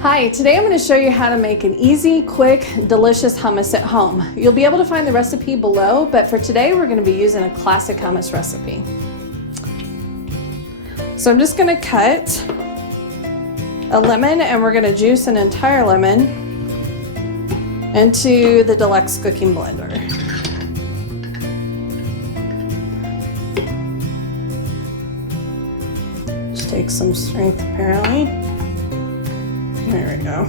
Hi, today I'm going to show you how to make an easy, quick, delicious hummus at home. You'll be able to find the recipe below, but for today we're going to be using a classic hummus recipe. So I'm just going to cut a lemon and we're going to juice an entire lemon into the deluxe cooking blender. Just takes some strength apparently. There we go.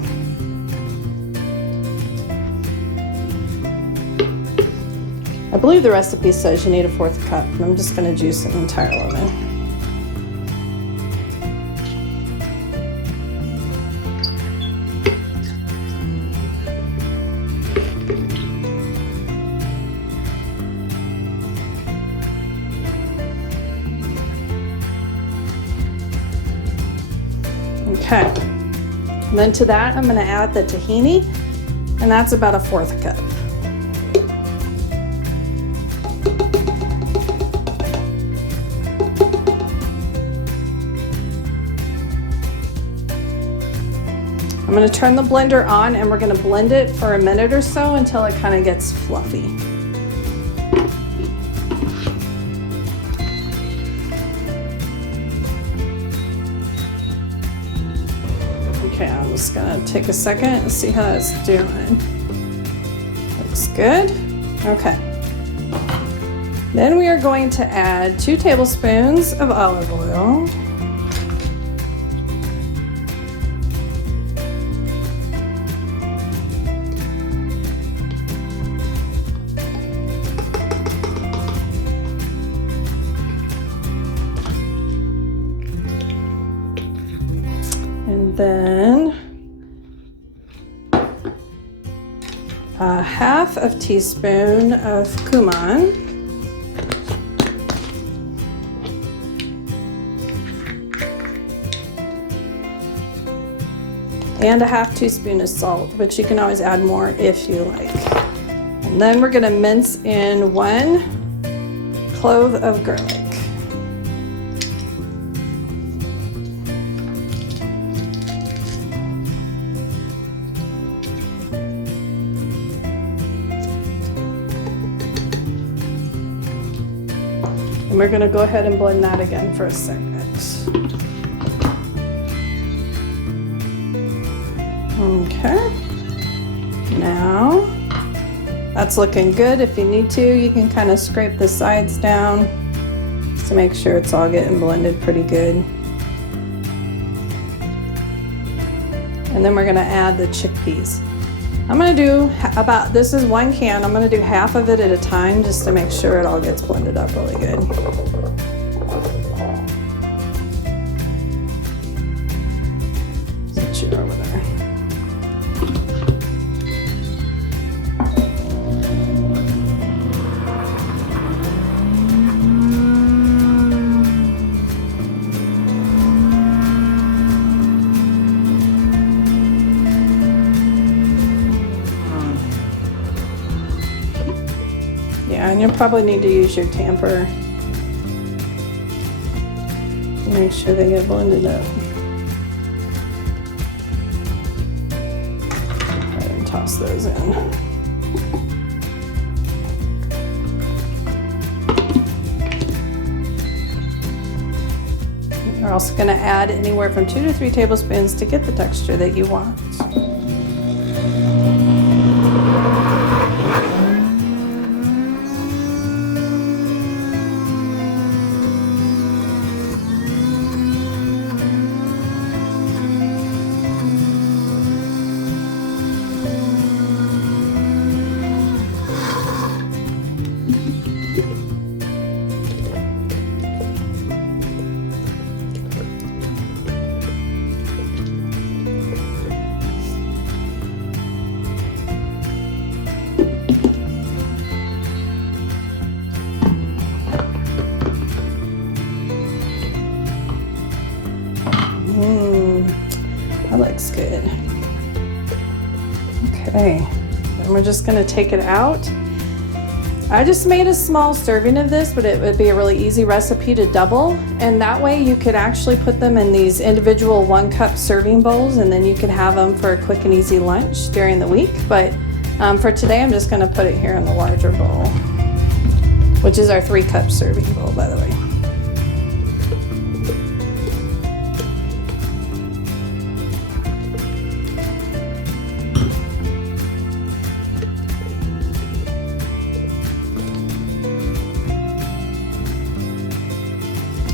I believe the recipe says you need a 1/4 cup, and I'm just going to juice an entire lemon. Okay. And then to that, I'm going to add the tahini, and that's about a 1/4 cup. I'm going to turn the blender on and we're going to blend it for a minute or so until it kind of gets fluffy. Okay, I'm just gonna take a second and see how that's doing. Looks good. Okay. Then we are going to add 2 tablespoons of olive oil. And then a 1/2 teaspoon of cumin. And a 1/2 teaspoon of salt, but you can always add more if you like. And then we're gonna mince in 1 clove of garlic. And we're going to go ahead and blend that again for a second. Okay. Now, that's looking good. If you need to, you can kind of scrape the sides down just to make sure it's all getting blended pretty good. And then we're going to add the chickpeas. I'm going to do about, this is 1 can, I'm going to do 1/2 of it at a time just to make sure it all gets blended up really good. Set you over there. Yeah, and you'll probably need to use your tamper to make sure they get blended up. Go ahead and toss those in. You're also going to add anywhere from 2 to 3 tablespoons to get the texture that you want. That looks good. Okay, then we're just going to take it out I just made a small serving of this, but it would be a really easy recipe to double. And that way you could actually put them in these individual 1-cup serving bowls, and then you could have them for a quick and easy lunch during the week. But for today, I'm just gonna put it here in the larger bowl, which is our 3-cup serving bowl, by the way.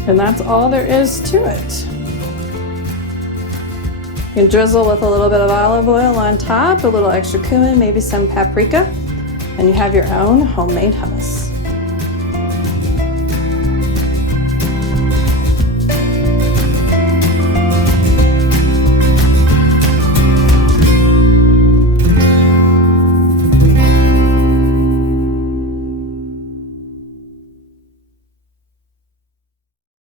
And that's all there is to it. You can drizzle with a little bit of olive oil on top, a little extra cumin, maybe some paprika, and you have your own homemade hummus.